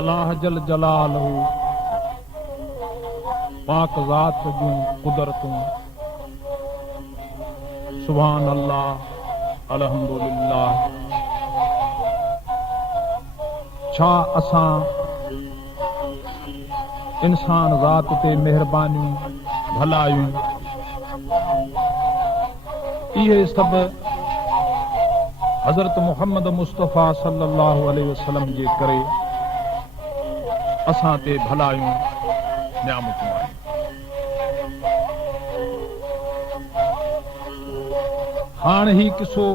अल्लाह जल जलालहू पाक ज़ात जूं कुदरतूं सुभान अल्लाह अल्हम्दुलिल्लाह। छा असां इंसान ज़ात ते मेहरबानियूं भलायूं इहे सभु हज़रत मुहम्मद मुस्तफ़ा सल्लल्लाहु अलैहि वसल्लम जे करे असां ते भलायूं नियामतूं आहिनि। हाणे ही किसो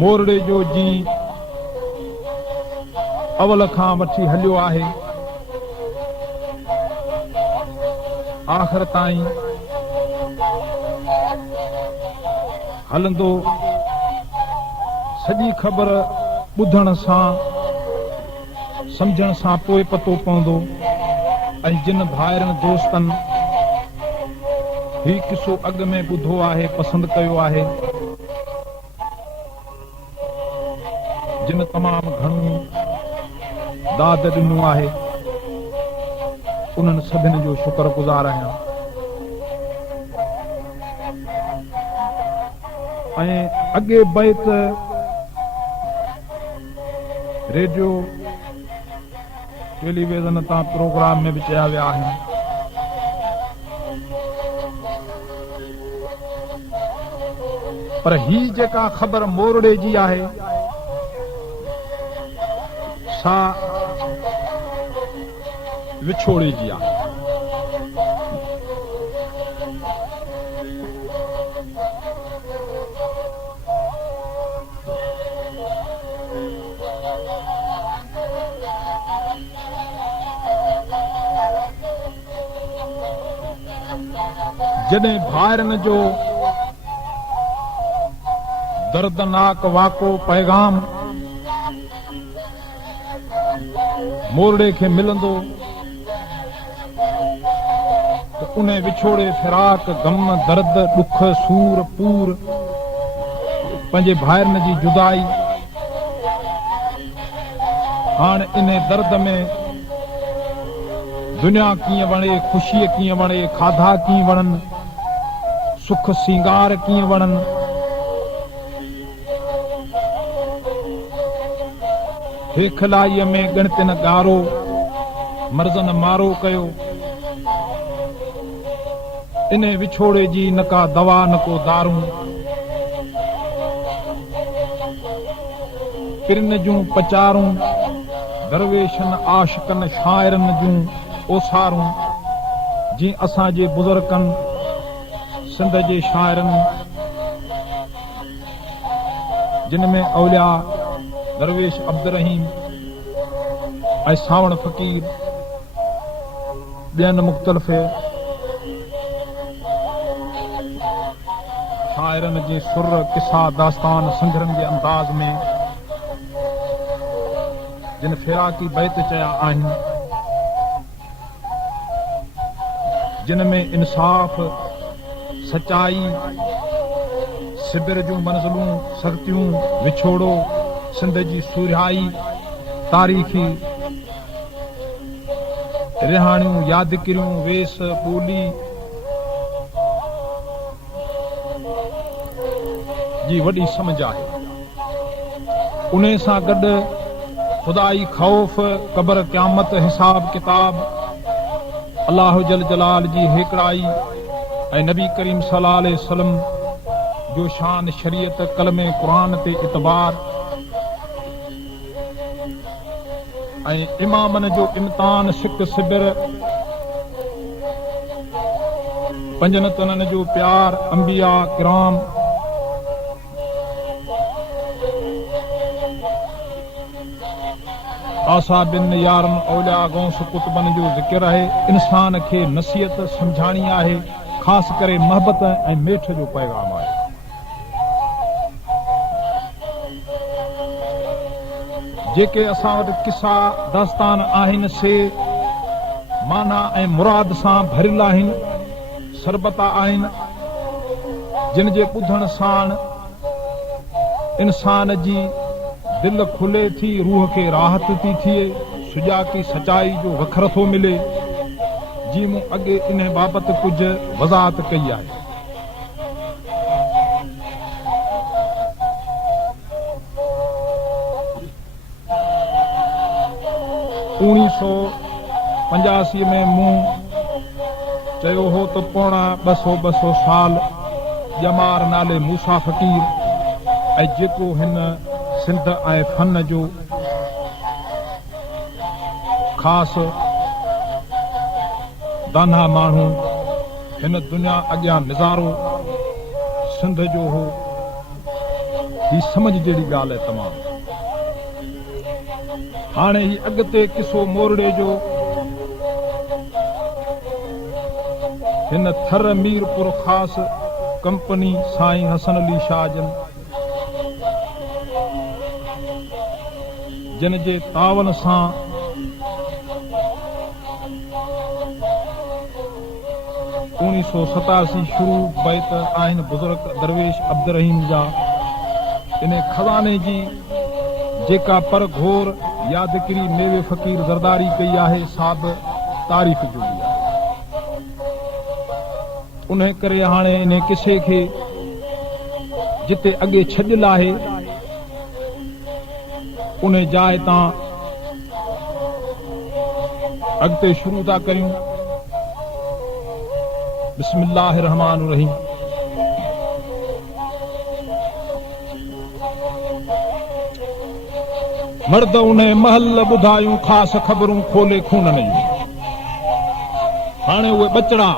मोरड़े जो जी अवल खां वठी हलियो आहे, आख़िर ताईं हलंदो। सॼी ख़बर ॿुधण सां सम्झण सां पोइ पतो पवंदो। ऐं जिन भाइरनि दोस्तनि ही किसो अॻु में ॿुधो आहे, पसंदि कयो आहे, जिन तमामु घणो दाद ॾिनो आहे, उन्हनि सभिनी जो शुक्रगुज़ार आहियां। ऐं अॻे बैत रेडियो टेलीविज़न तां प्रोग्राम में बि चया विया आहिनि। पर ही जेका ख़बर मोरड़े जी आहे सा विछोड़े जी आहे। जॾहिं भाइरनि जो दर्दनाक वाक़ो पैगाम मोरड़े खे मिलंदो त उन विछोड़े फिराक गम दर्द ॾुख सूर पूर पंहिंजे भाइरनि जी जुदाई, हाणे इन दर्द में दुनिया कीअं वणे, ख़ुशी कीअं वणे, खाधा कीअं वणनि, सुख सिंगार कीअं वणनि, हे खिलाईअ में ॻणितिन ॻारो मर्ज़न मारो कयो। इन विछोड़े जी न का दवा न को दारूं, पिरन जूं पचारूं, दरवेशनि आशिकनि शाइरनि जूं ओसारूं, जीअं असांजे बुज़ुर्गनि सिंध जे शाइरनि जिन में औलिया दरवेश अब्दुर्रहीम ऐं सावण फ़कीर ॿियनि मुख़्तलिफ़ शाइरनि जे सुर किसा दास्तान संगरनि जे अंदाज़ में जिन फिराकी बैत चया आहिनि, जिन में इंसाफ़ सचाई सिबिर जूं मंज़िलूं सख़्तियूं विछोड़ो सिंध जी सुरिहाई तारीख़ी रिहाणियूं यादगिरियूं वेस ॿोली जी वॾी समझ आहे। उन सां गॾु ख़ुदाई ख़ौफ़ क़बर क़यामत हिसाब किताब अल्लाह जल जलाल जी हिकिड़ाई ऐं नबी करीम सल्लल्लाहु अलैहि वसल्लम जो शान शरीयत कलमे क़ुरान ते इतबार ऐं इमामनि जो इम्तिहान सिक सिबिर पंजनतननि जो प्यार अंबिया किराम आसाबिन यारन औलिया गौस कुतबन जो ज़िक्र आहे। इंसान खे नसीहत समझाणी आहे, ख़ासि करे मोहबत ऐं मेठ जो पैगाम आहे। जेके असां वटि किसा दास्तान आहिनि से माना ऐं मुराद सां भरियल आहिनि, सरबता आहिनि, जिन जे ॿुधण सां इंसान जी दिल खुले थी, रूह खे राहत थी थिए, सुॼा की सचाई जो वखर थो मिले। जी मूं अॻे इन बाबति कुझु वज़ाहत कई आहे। उणिवीह सौ 85 में मूं चयो हो त पोणा 200 साल ॼमार नाले मूसा फ़क़ीर ऐं जेको हिन सिंध ऐं फन जो ख़ासि दाना माण्हू हिन दुनिया अॻियां निज़ारो सिंध जो हो। ही समझ जहिड़ी ॻाल्हि आहे तमामु। हाणे ही अॻिते किसो मोरड़े जो हिन थर मीरपुर ख़ासि कंपनी साईं हसन अली शाह जिन जे तावन सां उणिवीह सौ 87 शुरू बैत आहिनि बुज़ुर्ग दरवेश अब्दुर्रहीम जा। इन खज़ाने जी जेका पर घोर यादगिरी मेवे फ़क़ीर ज़रदारी कई आहे, साब तारीफ़ जो आहे। उन करे हाणे इन किसे खे जिते अॻे छॾियल आहे उन जाइ तां अॻिते शुरू था कयूं। बिस्मिल्लाह रहमान रहीम। मर्द उन महल ॿुधायूं ख़ासि ख़बरूं खोले खूननि जूं। हाणे उहे बचड़ा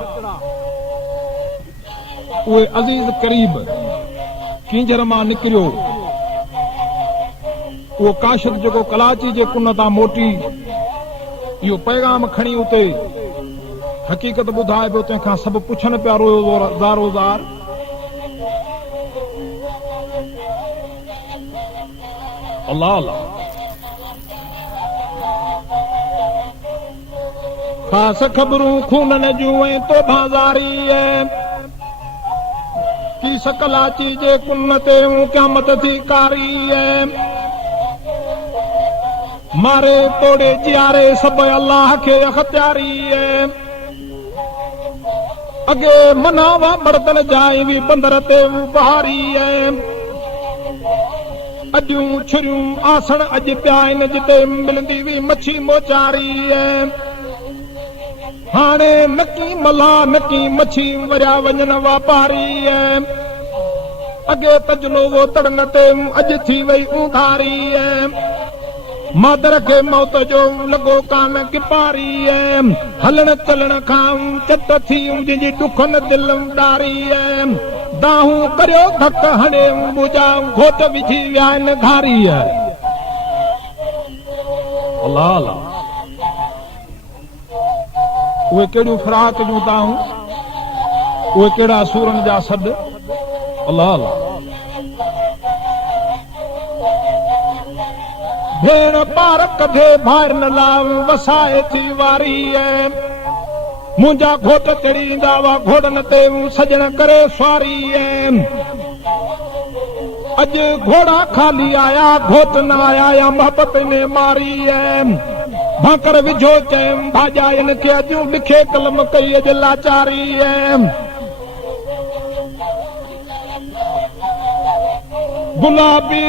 उहे अज़ीज़ करीब कींजर मां निकिरियो, उहो काशिद जेको कराची जे कुन तां मोटी इहो पैगाम खणी उते हक़ीक़त ॿुधाए पियो। तंहिंखां सभु पुछनि पिया रोज़ ज़ारो ज़ार अल्लाह अल्लाह। ख़ासि ख़बरूं खूननि जूं ऐं तोभां ज़ारी की सकलाची जे कुन ते क़यामत थी कारी मारे तोड़े जियारे सभु अल्लाह खे अख़्तियारी अॻे मनावा मर्दन जाए भी बंदर ते बहारी अॼूं छुरियूं आसण अॼु पिया आहिनि जिते मिलंदी हुई मच्छी मोचारी हाणे नकी मला नकी मच्छी वरिया वञनि वापारी अॻे तजलो वो तड़न ते अॼु थी वई उधारी मादर खे मौत जो लॻो कान किपारी हलण चलण खां चट थी जंहिंजी ॾुखनि दिल ॾारी दाहूं करियो धक हणे बुझा घोट विझी विया आहिनि घारी अल्लाह अल्लाह। उहे कहिड़ियूं फ़िराक जूं दाहूं, उहे कहिड़ा सूरनि जा सॾ अल्लाह अल्लाह। भेण पार कढे भार न लाव वसाए थी वारी मुंहिंजा घोट चढ़ींदा हुआ घोड़नि ते सजण करे सवारी अॼु घोड़ा खाली आया घोट न आया या मोहबत ने मारी भाकर विझो चयमि भाॼा इन खे अॼु लिखे कलम कई अॼु लाचारी गुलाबी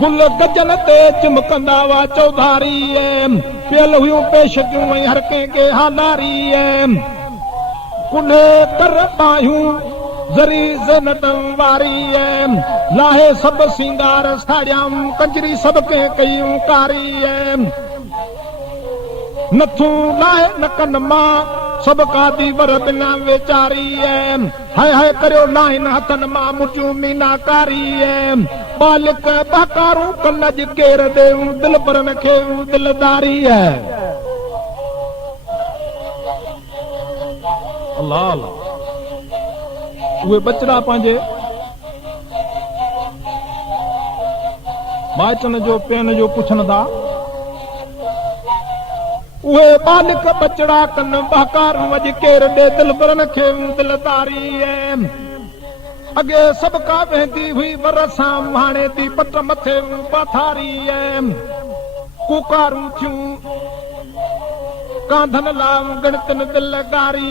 गुल गजन ते चिमकंदा हुआ चौधारी पियल हुयूं पेशकियूं ऐं हर कंहिंखे हालारी कुल्हे कर पायूं ज़री ज़नतन वारी लाहे सभु सिंगार साड़ियां कंजरी सभु कंहिं कयूं कारी नथूं लाहे नकन मां सभु कादी वर बिना वेचारी हाय हाय करियो लाहिन हथनि मां मुटियूं मीनाकारी बालिक बाकारूं कन जी केर देऊं दिल भरन खे दिलदारी अल्लाह अल्लाह। उहे बचड़ा पंहिंजे माइटनि जो पियन जो पुछनि था उहे बालिक बचड़ा कन बाकारूं अॼु केर ॾे दिल भरन खे दिलदारी अगे सबका वेंदी हुई वरसां हाणे थी पट मथे पथारी कुकारूं थियूं कांधन लाम गणतन दिल गारी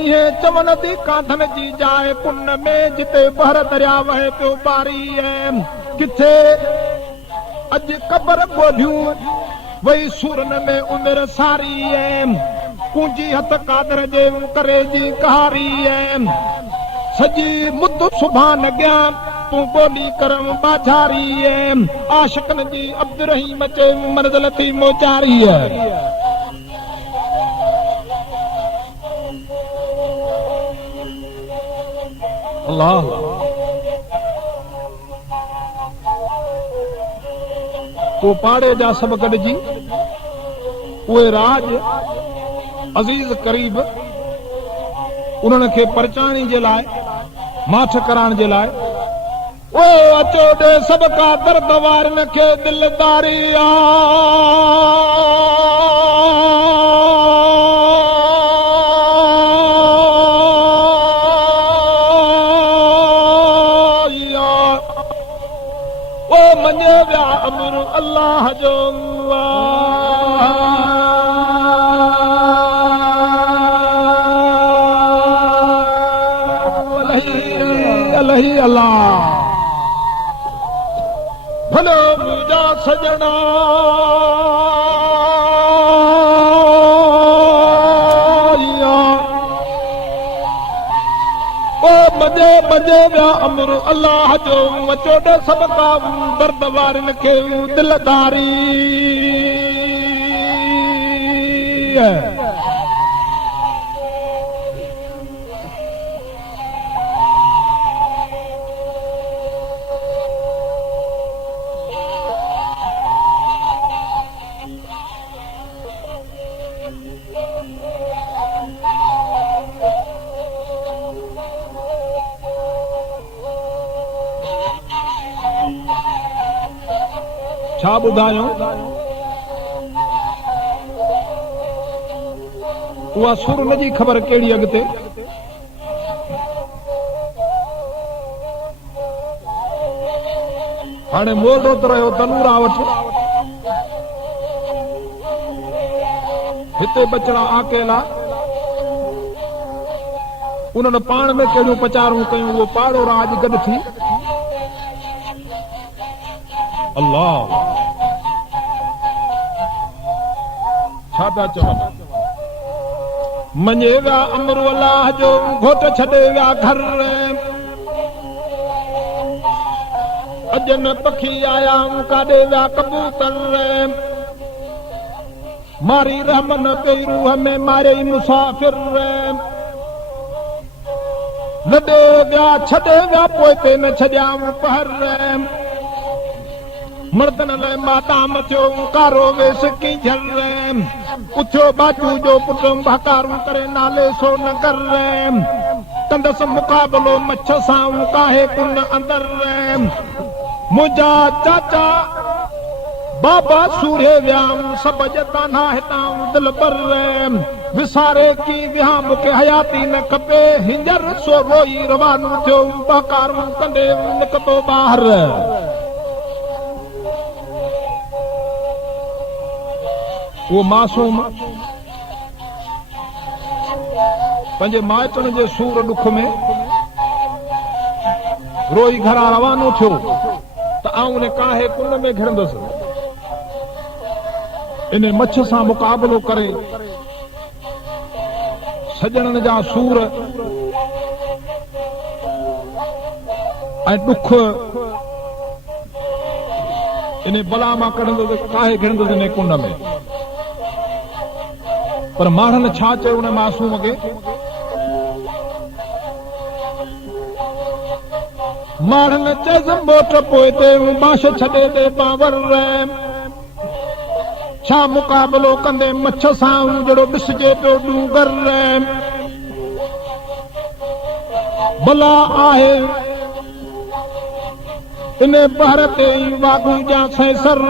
इहे चवण थी कांधन जी जाए पुन में जिते बहर दरिया वहे पियो बारी किथे अज कबर ॻोल्हियूं वही सूरन में उमिरि सारी कुंजी हथ कादर जे करे जी कहारी सजी मुद सुभान अॻियां तूं ॿोली करम बाझारी आशिकन जी अब्दुरहीम चे मंज़िल थी मोचारी अल्लाह को पाड़े जा सब गॾिजी उहे राज अज़ीज़ करीब उन्हनि खे परचाणी जे लाइ माठ कराइण जे लाइ ओ अचो ॾे सभ का दर्द वारनि खे दिलदारी ओ मञे विया अमर अल्लाह जो अल्लाह भलो मुंहिंजा सजना ओ मजे मजे विया अमर अल्लाह जो अचो ॾे सभ का दर्द वारनि खे दिलदारी छा ॿुधायूं उहा सुर न जी ख़बर कहिड़ी अॻिते हाणे मोरडो त रहियो तनूरा वटि हिते बचड़ा अकेला उन्हनि पाण में कहिड़ियूं पचारूं कयूं उहो पाड़ो राज गॾु थी अल्लाह छा था चवनि मञे विया अमर अल्लाह जो घोट छॾे विया घर अजन पखी आया काॾे विया कबूतर मारी रहमन कई रूह में मारे मुसाफ़िर न ॾे विया छॾे विया पोइ ते न छॾियाऊं पहर मर्दन लाइ माताम थियो कारो वेस की झल उथियो बाजू जो पुट भकारूं करे नाले सो न कर कंदसि मुक़ाबलो मच्छ सां काहे कुन अंदर मुंहिंजा चाचा बाबा सूरे वियाऊं सभ जताना हितां दिल पर विसारे की विहा मूंखे हयाती न खपे हींजर सो रोई रवानो थियो भकारूं कंदे निकितो ॿाहिरि वो मासूम पंहिंजे माइटनि जे सूर दुख में रोई घरां रवानो थियो त आऊं उन काहे कुन में घिरंदुसि इन मच्छ सां मुक़ाबलो करे सजणनि जा सूर ऐं दुख इन बला मां कढंदुसि काहे घिरंदुसि इन कुंड में पर माण्हुनि छा चयो उन मासूम खे माण्हुनि चइसि मोट पोइ ते बाश छॾे ते बावर छा मुक़ाबलो कंदे मच्छ सां जहिड़ो ॾिसजे पियो डूंगर भला आहे इन बहर ते वागू जा सर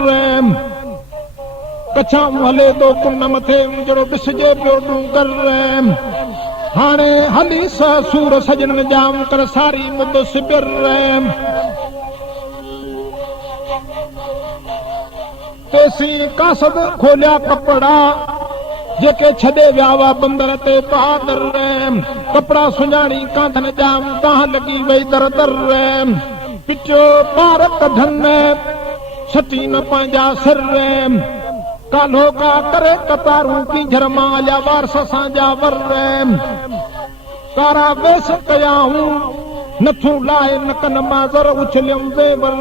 कछाऊं हले थो कुन मथे जहिड़ो ॾिसजे पियो डूंगर हाणे हली सूर सजन जाम कर सारी मुदस बिर तेसी कासद खोलिया कपड़ा जेके छॾे विया हुआ बंदर ते बहादुर कपड़ा सुञाणी कांधन जाम तां लॻी वई दर दर पिचो पार कढन सटी न पंहिंजा सिर कालो का करे कतारूं पिंजर मां या वारस सां जा वर कारा वेस कयाऊं नथूं लाहे नकन मां ज़र उछलियऊं ज़ेवर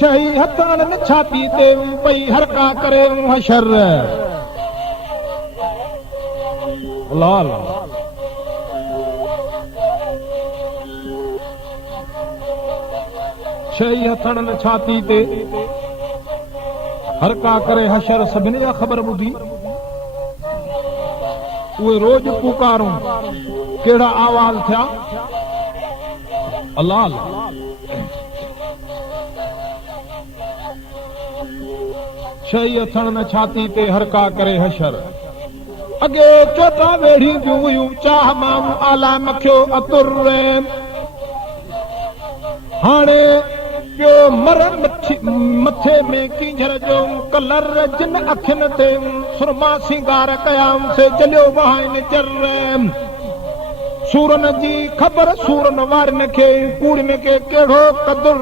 शही हथन छाती ते पई हरका करे हशर लाल शही हथन छाती ते हरका करे हशर सभिनी जा ख़बर ॿुधी उहे रोज पुकारूं कहिड़ा आवाज़ थिया अल्लाह शही हथन छाती ते हरका करे हशर अॻे चोटा वेड़ी थियूं हुयूं चाह माण्हू आला मखियो अतुर हाणे पियो मर मथे में किंजर जो कलर जिन अखियुनि ते सुरमा सिंगार कयाऊं से जलियो वहाइन चर सूरन जी ख़बर सूरन वारनि खे कूड़िन खे कहिड़ो कदुर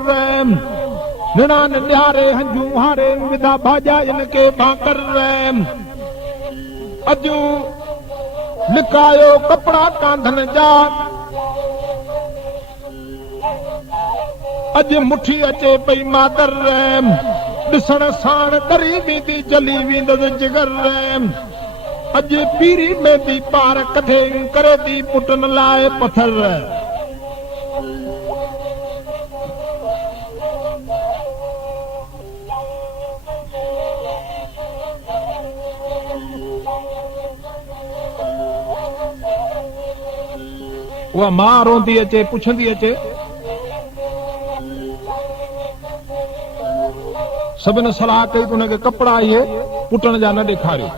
निणान ॾियारे हंजूं हारे विधा भाॼा इन खे भाकर अॼु लिकायो कपड़ा कांधन जा अॼु मुठी अचे पई मादर ॾिसण साण डरी वेंदी जली वेंदसि जिगर अॼु पीरी में बि पार कढे करे थी पुटनि लाइ पथर उहा मां रोंदी अचे पुछंदी अचे सभिनि सलाह कई त हुनखे कपिड़ा इहे पुटण जा न ॾेखारियो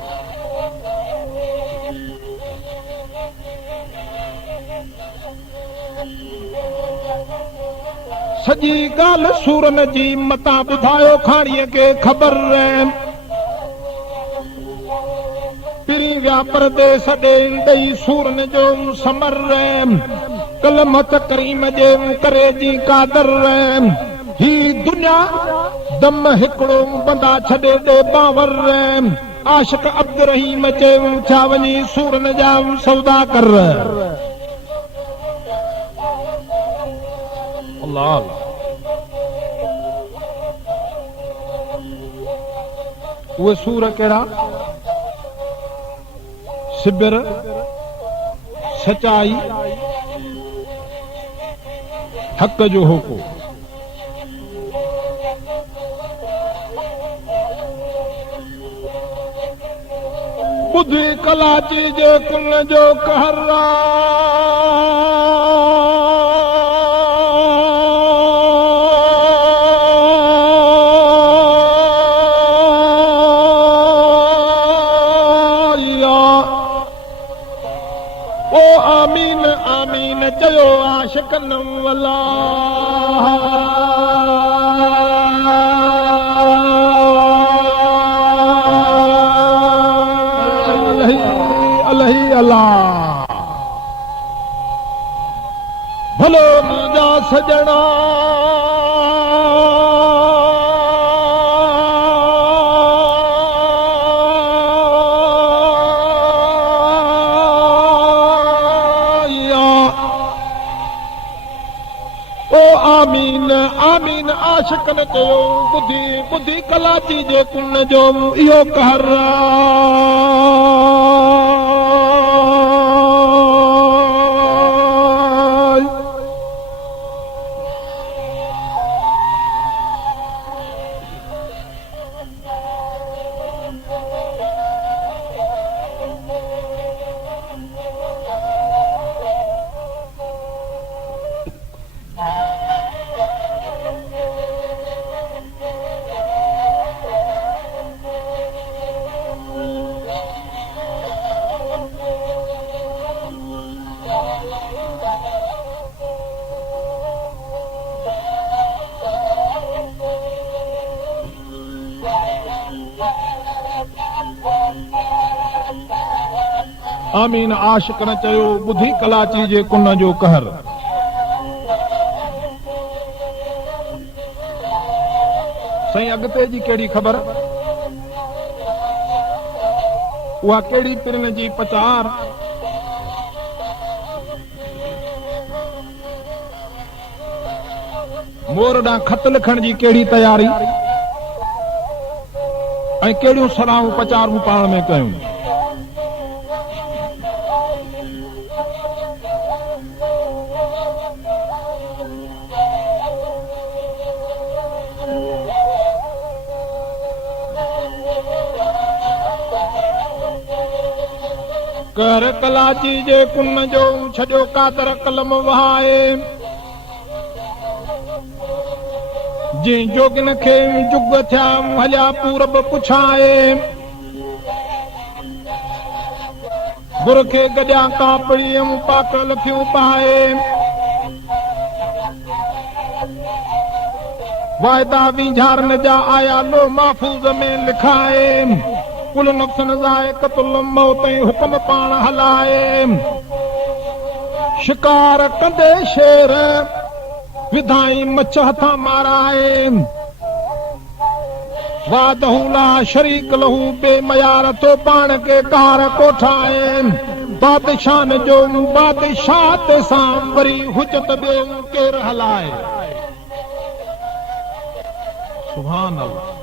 सॼी ॻाल्हि सूरन जी मतां ॿुधायो खाणीअ खे ख़बर पिरी विया परदेस ॾे ॾेई सूरन जो समर कलमत करीम जे करे जी कादर ही दुनिया दम हिकिड़ो बंदा छॾे ॾे बावर आशिक अब्द रहीम चयो छा वञी सूरन जा सौदा कर अल्लाह उहे सूर कहिड़ा सिबिर सचाई हक़ जो होको बुद्धि कलाची जे कुल जो कहरा ओ आमीन आमीन चयो आशिकन वला भलो मुंहिंजा सजणा ओ आमीन आमीन आशिकन चयो बुद्धि बुद्धि कलाची जे कुन जो इहो कहर आमीन आशिक न चयो बुधी कलाची जे कुन जो कहर। साईं अॻिते जी कहिड़ी ख़बर, उहा कहिड़ी पिरन जी पचार, मोर ॾांहुं ख़त लिखण जी कहिड़ी तयारी ऐं कहिड़ियूं सलाहूं पचारूं पाण में कयूं। कर कलाची जे कुन जो छॾियो कातर कलम वहाए, जिन जोगिन खे जुग थिया हलिया पूरब पुछाए, बुर खे गॾिया कापड़ियूं पाक लखियूं पाए, वाइदा विझारन जा आया लो महफूज़ में लिखाए, कुल नफ़्सन ज़ाइक़तुल मौत हुक्म पाण हलाए, शिकार कंदे शेर विधाई मछ हथा माराए, वादहू ला शरीक लहू बेमयार तो पाण के कार कोठाए, बादशाह जो बादशाह ते सां वरी हुजत ॿियो केर हलाए। सुभान अल्लाह।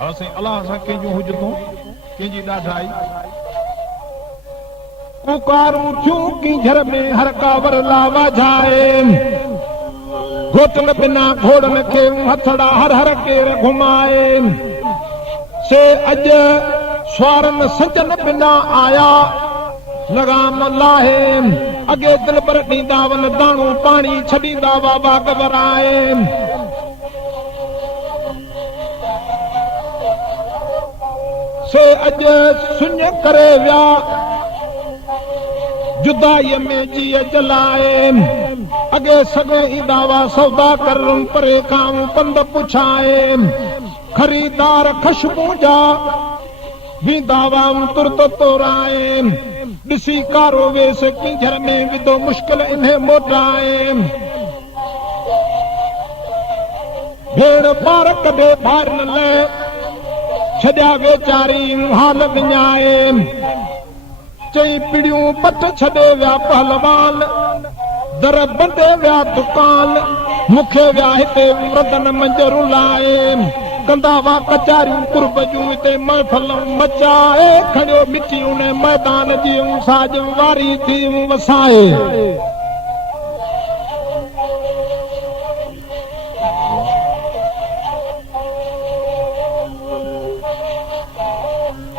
असां अलाह सां कंहिंजूं हुजतूं कंहिंजी ॾाढाई पुकारूं थियूं किंझर में हर कावर लावा जाए, घोटन बिना घोड़न खे हथड़ा हर हर केर घुमाए, से अज स्वारन सजन बिना आया लगाम लाहे, अगे दिल पर ॾींदा वन दाणो पाणी छॾींदा बाबा घबराए, से अज सुञ करे विया जुदाई में जीअ जलाए, अगे सॻे ईंदा हुआ सौदा करण परे खां पंध पुछाए, खरीदार ख़ुशबू जा वेंदा हुआ तुर्त तोराए, ॾिसी कारो वेस किंझर में विधो मुश्किल इन्हे मोटाए, भेड़ ॿार कढे ॿार न लाइ छॾिया वेचारी हाल विञाए, चई पिड़ियूं पट छॾे विया पहलवान, दर बंदे विया दुकान, मूंखे विया हिते रतन मंजरू लाए, कंदा हुआ कचारियूं कुर्ब जूं हिते महफ़ल मचाए, खणियो मिटियूं ने मैदान जूं साज वारी थी वसाए।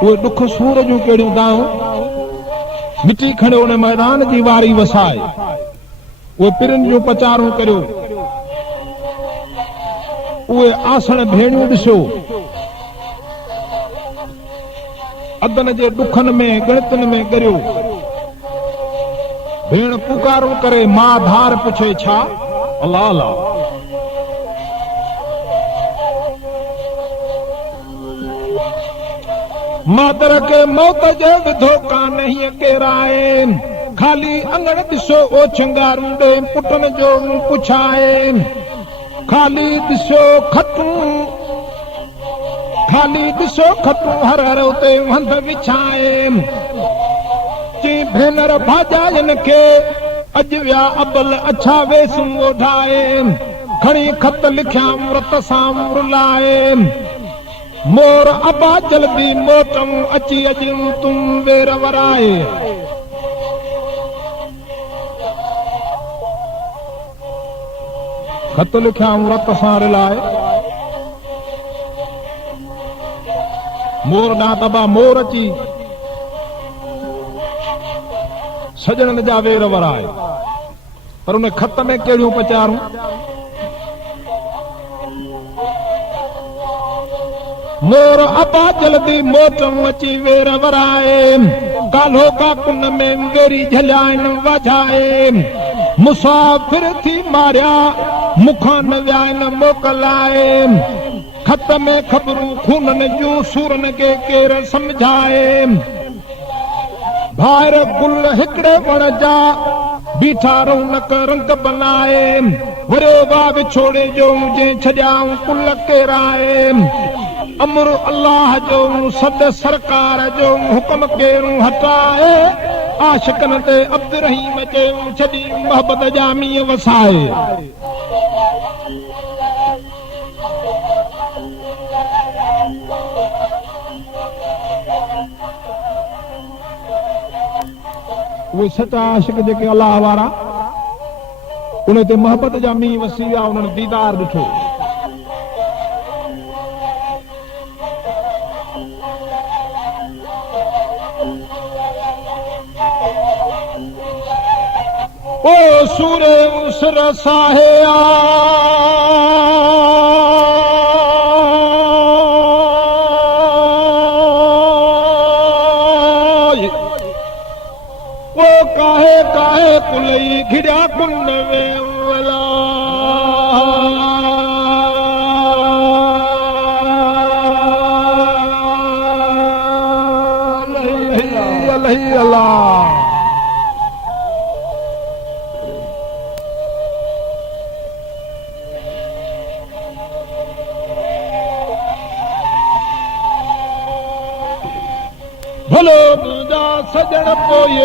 उहे ॾुख सूर जूं कहिड़ियूं दाऊं मिटी खणियो उन मैदान जी वारी वसाए, उहे पिरनि जूं पचारूं करियो, उहे आसण भेणियूं ॾिसो, अदन जे ॾुखनि में गणितनि में ॻरियो, भेण पुकारूं करे मां धार पुछे छा, अल्लाह अल्लाह। मादर के मौत जो विधो कान हीअं केराए, खाली अंगण ॾिसो ओ छिंगारूं ॾे पुटन जो पुछाए, खाली ॾिसो खतूं हर हर उते हंध विछाए, चई भेनर भाॼाइनि खे अॼु विया अबल अछा वेसूं ओढाए, खणी खत लिखिया रत सां रुलाए, मोर अबा जल्दी मोटूं अची अॼु तूं वेर वराए। खत लिखिया रत सां रिलाए, मोर ॾांहुं तबा मोर अची सजणनि जा वेर वराए, पर उन खत में कहिड़ियूं पचारूं, मोर अबा जल्दी मोटूं अची वेर वराए, गाल्हो का कुन में वेरी झलियाइनि वझाए, मुसाफ़िर थी मारिया मुखां न विया मोकलाए, हथ में ख़बरूं खूननि जूं सूरनि खे केरु समझाए भार गुल हिकिड़े वण जा बीठा रौनक रंग बनाए वरो वाह विछोड़े जो जंहिं छॾियाऊं कुल केराए अमर अल्लाह जो सद सरकार जो हुकम केरूं हटाए आशिकनि ते अब्दुर रहीम चयूं छॾी मोहबत जामीअ वसाए उहे सचा आशिक जेके अलाह वारा उन ते मोहबत जा मींहं वसी विया उन्हनि दीदार ॾिठो ओ सूरे उसर साहे काहे काहे कुलई घिड़ा कुंड में वला अल्लाह भलो मुंहिंजा सजण पोइ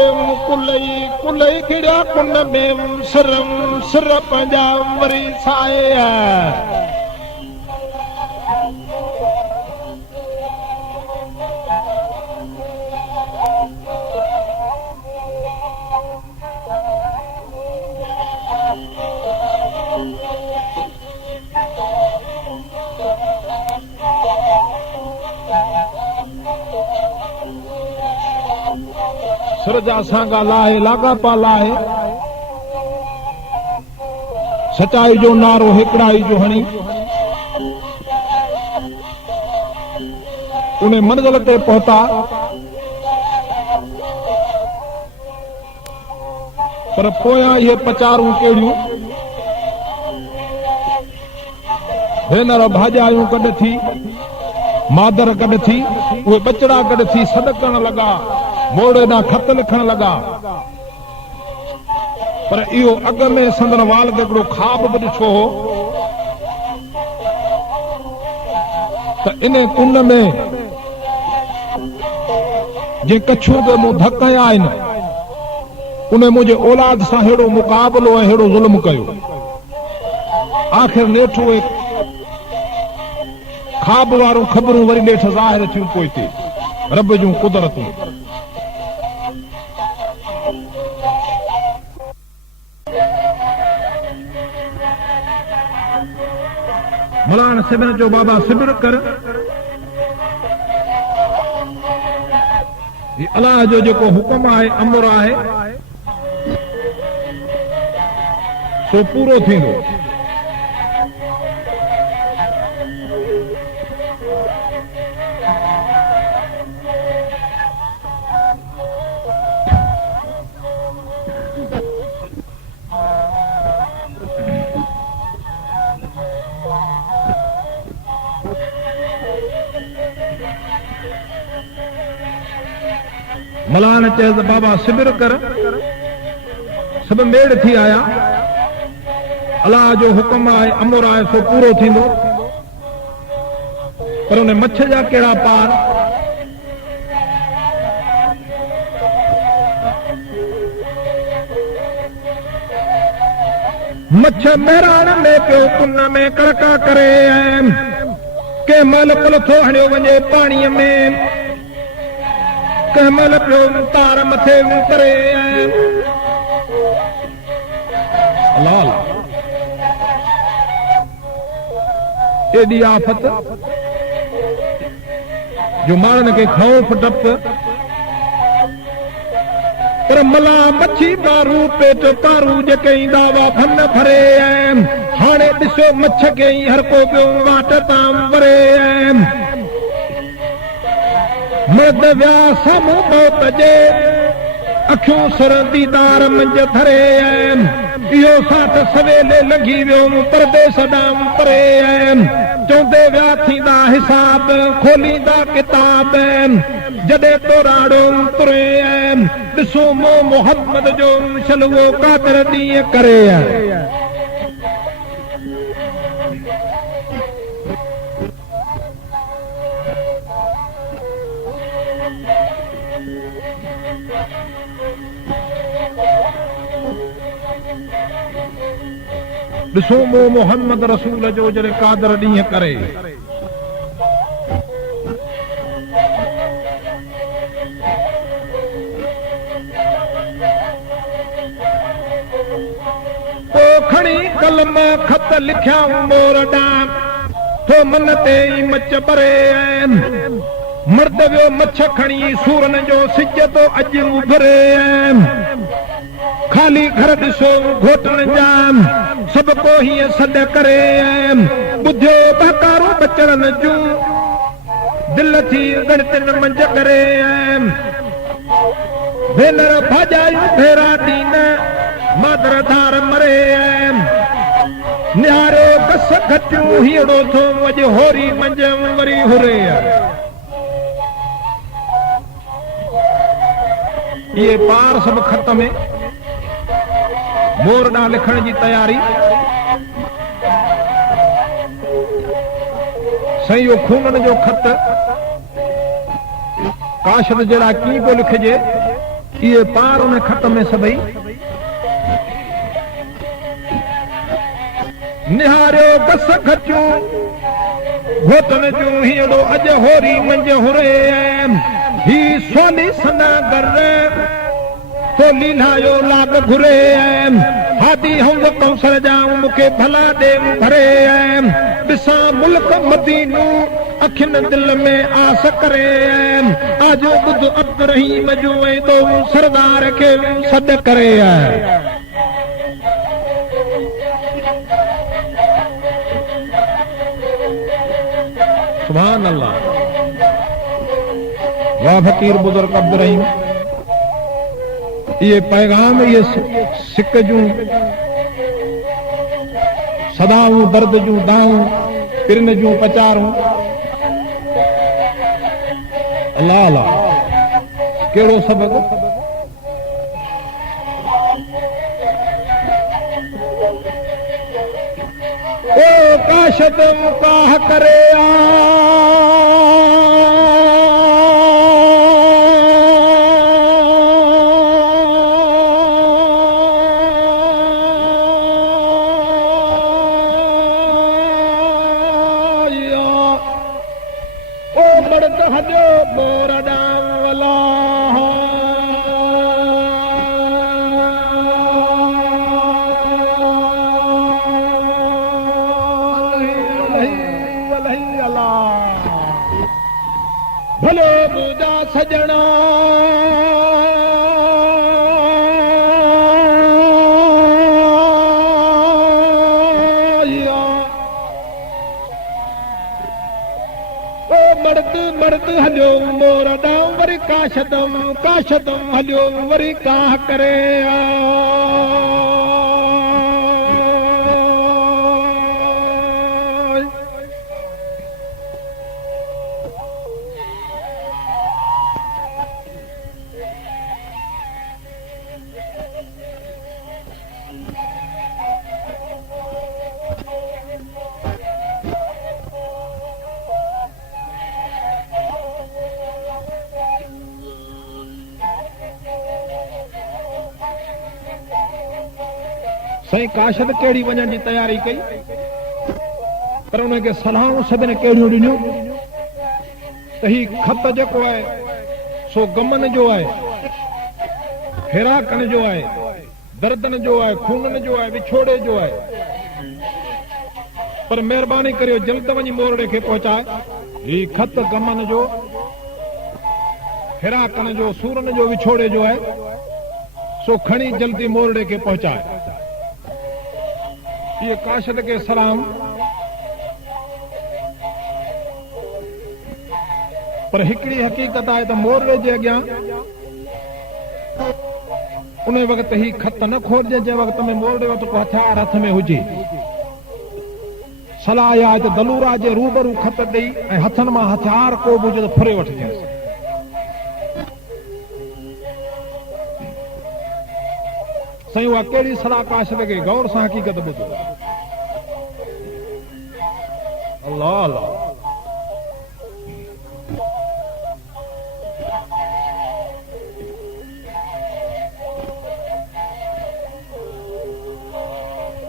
कुलई कुलई घिड़ा कुंड में सिर पंहिंजा वरी साए सिर जा सांगा लाहे लागापा लाहे सचाई जो नारो हिकड़ाई जो हणी उन मंज़िल ते पहुता पर पोयां इहे पचारूं कहिड़ियूं भेनर भाॼायूं गॾु थी मादर गॾु थी उहे बचड़ा गॾु थी सॾकण लॻा मोड़े ॾांहुं ख़त लिखण लॻा पर इहो अॻ में संदन वाल ते हिकिड़ो ख़्वाब बि ॾिठो हो त इन कुंड में जे कछू ते मूं धक हया आहिनि उन मुंहिंजे औलाद सां अहिड़ो मुक़ाबलो ऐं अहिड़ो ज़ुल्म कयो आख़िर नेठि उहे ख़्वाब वारूं ख़बरूं वरी नेठि ज़ाहिर थियूं पोइ ते रब जूं कुदरतूं मौलाना सिबिर जो बाबा सिबिर कर अलाह जो जेको हुकुम आहे अमर आहे सो पूरो थींदो मलान चए त बाबा सिबिर कर सभु मेड़ थी आया अलाह जो हुकुम आहे अमर आहे सो पूरो थींदो पर उन मच्छ जा कहिड़ा पार मच्छ मेराण में पियो कुन में कड़का करे के महिल पुलथो हणियो वञे पाणीअ में कंहिं महिल पियो तार मथे करे लाल एॾी आफ़त जो माण्हुनि खे खौफ डप पर मला मच्छी मारू पेट पारू जेके ईंदा हुआ फन भरे हाणे ॾिसो मच्छ खे ई हर को पियो वाट ताम वरे मर्द विया साम्हूं मौत जे अखियूं सर दीदार मंझ धरे इहो साथ सवेले लॻी वियो परदेस ॾांहुं परे चौंदे विया थींदा हिसाब खोलींदा किताब जॾहिं तोराड़ो तुरे ॾिसो मोहम्मद जो शलवो कादर ॾींहं करे ॾिसो मोहम्मद रसूल जो जॾहिं कादर ॾींहं करे पोइ खणी कलम ख़त लिखिया मोर ॾांहुं तो मन ते मच भरे मर्द वियो मछ खणी सूरन जो सिज तो अॼु उभरे खाली घर ॾिसो घोटन जा सभु को हीअं सॾ करे ॿुधियो बकारो बचड़न जूं दिल थी गणतिन मंझ करे भेनर भाॼायूं भेरा दीन मादर धार मरे निहारो कस खटियूं हीअड़ो थो अॼु होरी मंझ वरी हुरे इहे पार सभु ख़त में मोर ॾांहुं लिखण जी तयारी साईं इहो खूनन जो ख़त काशद जहिड़ा कीअं पियो लिखिजे इहे पार उन ख़त में सभई निहारियो कस खचियूं घोटन जूं हीअड़ो अॼु होरी मंझ हुरे ही सोनी सना गर तो लीलायो लाग घुरे हादी हम कौसर जाऊं मूंखे भला दे भरे ॾिसां मुल्क मदीनो अखियुनि दिल में आस करे आजो ॿुध अब्दुर्रहीम जो ऐं तो सरदार खे सॾ करे सुभान अल्लाह वाह फकीर बुजुर्ग अब्दुर्रहीम ये पैगाम ये सिक जूं सदाऊं दर्द जूं दाऊं पिरन जूं पचारूं अल्लाह अल्लाह कहिड़ो सबक ओ काशद मुकाह करे भलो मुझा सजना मर्द हलियो मोर ॾांहुं वरी काशदम हलियो वरी काह करे साईं काशद कहिड़ी वञण जी तयारी कई पर उनखे सलाहूं सभिनी कहिड़ियूं ॾिनियूं त ही ख़त जेको आहे सो गमन जो आहे फिराकन जो आहे दर्दन जो आहे खूनन जो आहे विछोड़े जो आहे पर महिरबानी करियो जल्द वञी मोरड़े खे पहुचाए ही ख़त गमन जो फिराकन जो सूरन जो विछोड़े जो आहे सो खणी जल्दी मोरड़े खे पहुचाए ये काशद के सलाम पर हिकड़ी हकीकत आहे त मोरड़े जे अॻियां उन वक़्त ही खत न खोलजे जंहिं वक़्त में मोरड़े वटि को हथियार हथ में हुजे सलाह या त दलूरा जे रूबरू खत ॾेई ऐं हथनि मां हथियार को बि हुजे त फुरे वठिजेसि। साईं उहा कहिड़ी सलाह काश लॻे, गौर सां हक़ीक़त ॿुधो। अल्लाह अल्लाह।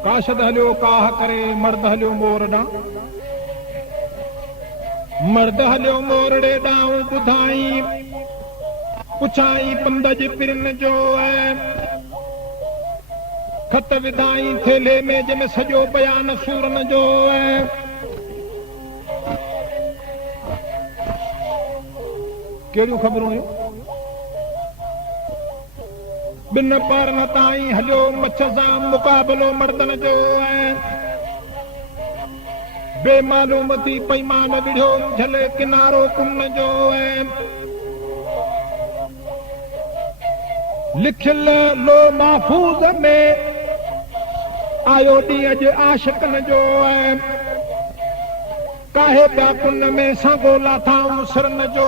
काशद हलियो काह करे मर्द हलियो मोर ॾांहुं, मर्द हलियो मोरड़े ॾांहुं ॿुधाई पुछाई पंध जे पिरन जो खत विधाई थेले में जंहिंमें सॼो बयान सूरन जो कहिड़ियूं ख़बरूं हुयूं? ॿिन पारनि ताईं हलियो मछ सां मुक़ाबिलो मर्दन जो बेमालूम थी पैमान विढ़ियो झले किनारो कुन जो लिखियल लो महफूज़ में आयो ॾींहुं अॼु आशिकन जो काहे पिया कुन में सागो लाथाऊं सिरन जो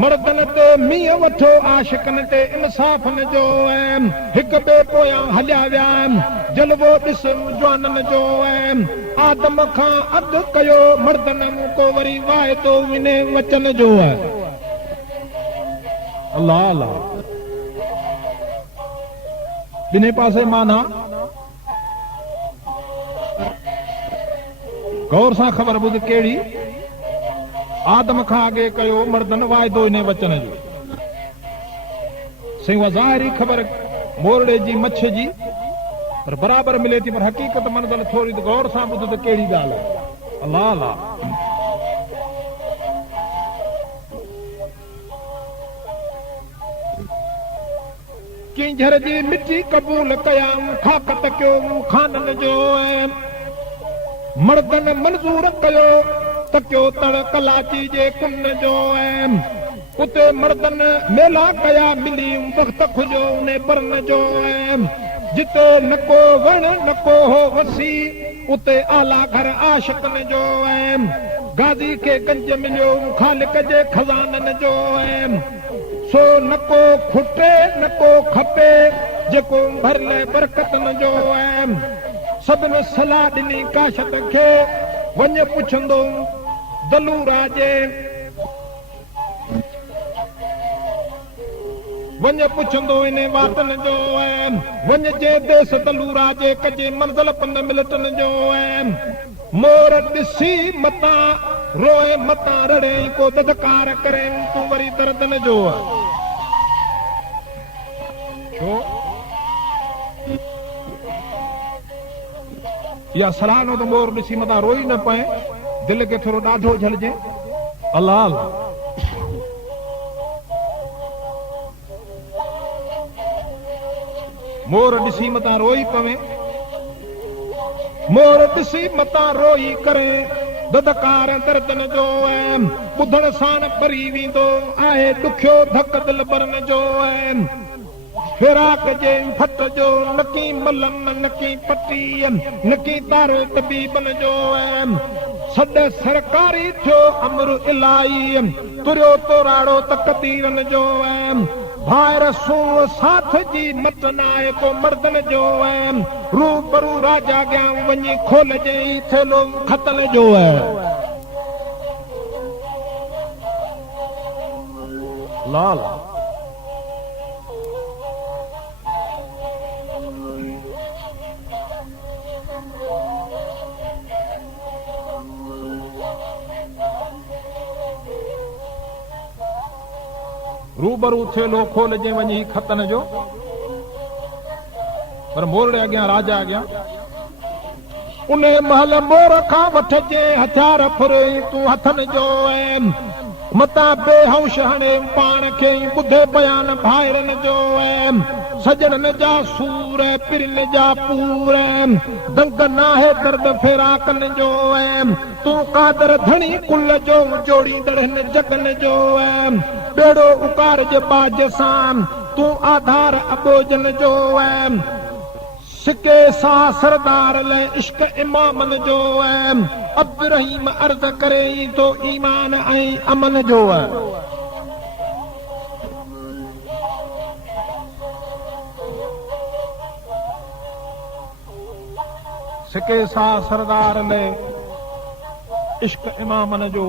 मर्दन ते मींहं वठो आशिकन ते इंसाफ़न जो हिक ॿिए पोयां हलिया विया जलवो ॾिस जवानन जो आदम खां अधु कयो मर्दन को वरी वाइदो विने वचन जो अल्लाह अल्लाह। ॿिन्ही पासे माना गौर सां ख़बर ॿुध कहिड़ी? आदम खां अॻे कयो मर्दन वाइदो इन वचन जो। साईं उहा ज़ाहिरी ख़बर मोरड़े जी मछ जी पर बराबरि मिले थी, पर हक़ीक़त मंज़िल थोरी गौर सां ॿुध त कहिड़ी ॻाल्हि आहे। अल्लाह अल्लाह। किंझर जी मिटी क़बूल कयां खाक तकियो खानन जो मर्दन मंज़ूर कयो तकियो तड़ कलाची जे कुन जो उते मर्दन मेला कया मिली वक़्त खुजो उन बरन जो जिते न को वण न को हो वसी उते आला घर आशिकन जो गाज़ी खे गंज मिलियो ख़ालिक जे खज़ानन जो सो न को खुटे न को खपे जेको भरले बरकतन जो सभिनी सलाह ॾिनी काशत खे वञ पुछंदो दलूरा जे वञ पुछंदो इन वातन जो वञ जे देस दलूरा जे कजे मंज़िल पंध मिलटन जो मोर ॾिसी मता रोए मता रड़े को ददकार करे तूं वरी दर्दन जो छो या सराहनो तो मोर ॾिसी मता रोई न पए दिल खे थोरो ॾाढो झलजे। अल्लाह अल्लाह। मोर ॾिसी मता रोई पवे मोर ॾिसी मता रोई करे ददकार दर्दन जो ॿुधण साण परी वेंदो आहे ॾुखियो धक दिल बरन जो फिराक जे फट जो नकी मलन नकी पटी नकी तारो तबीबन जो सॾ सरकारी थियो अमर इलाही तुरियो तोराड़ो तकदीरन जो भाइर सूं साथ जी मत नाहे को मर्दन जो रूबरू राजा अॻियां वञी खोलजे थेलो खतन जो लाल रूबरू थेलो खोलजे वञी खतन जो पर मोरड़े अॻियां राजा अॻियां उन महल मोर खां वठजे हथियार फुरे तूं हथन जो मता बेहोश हणे पाण खे ॿुधे बयान भाइरन जो सजणन जा सूर पिरन जा पूर दंग नाहे दर्द फेराकन जो तूं कादर धणी कुल जो जोड़ींदड़ जगन जो बेड़ो उकार जे बाज सां तूं आधार अबोजन जो सिके सां सरदार ले इश्क इमामन जो अब्दुर्रहीम अर्ज़ करे तो ईमान ऐं अमन जो सिके सां सरदार ले इश्क इमामन जो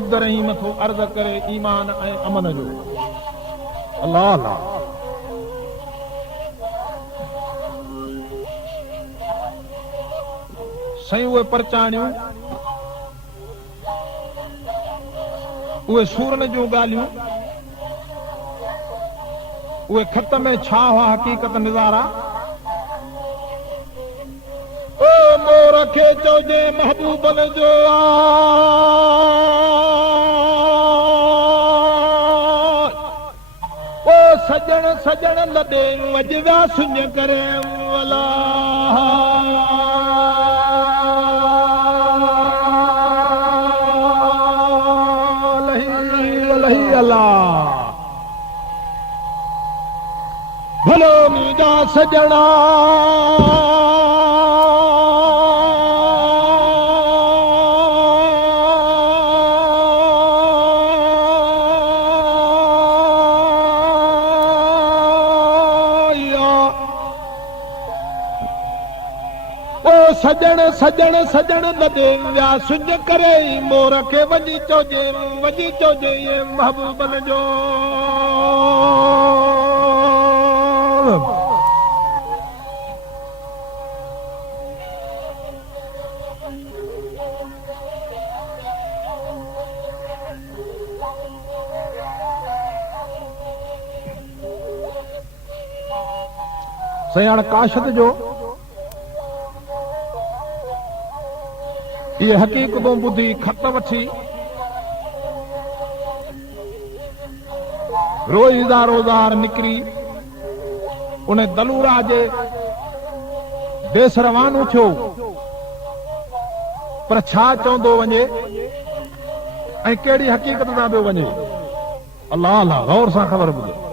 अब्दुर्रहीम थो अर्ज़ करे ईमान ऐं अमन जो अल्लाह अल्लाह सही उहे परचाणियूं उहे सूरन जूं ॻाल्हियूं उहे ख़त में छा हुआ हक़ीक़त निज़ारा ओ मोर खे चइजे महबूबन जो ओ सजण सजण लॾे अॼु विया सुञ करे वला भलो मुंहिंजा सजणा सजण सजण सजण लॾे विया सुञ करे मोर खे वञी चइजे महबूबन जो सयाण काशत जो ये हक़ीक़तों ॿुधी ख़त वठी रोज़ार निकिरी उन दलूरा जे देस रवानो थियो पर छा चवंदो वञे ऐं कहिड़ी हक़ीक़त सां पियो वञे अल्लाह अल्लाह गौर सां ख़बर ॿुधे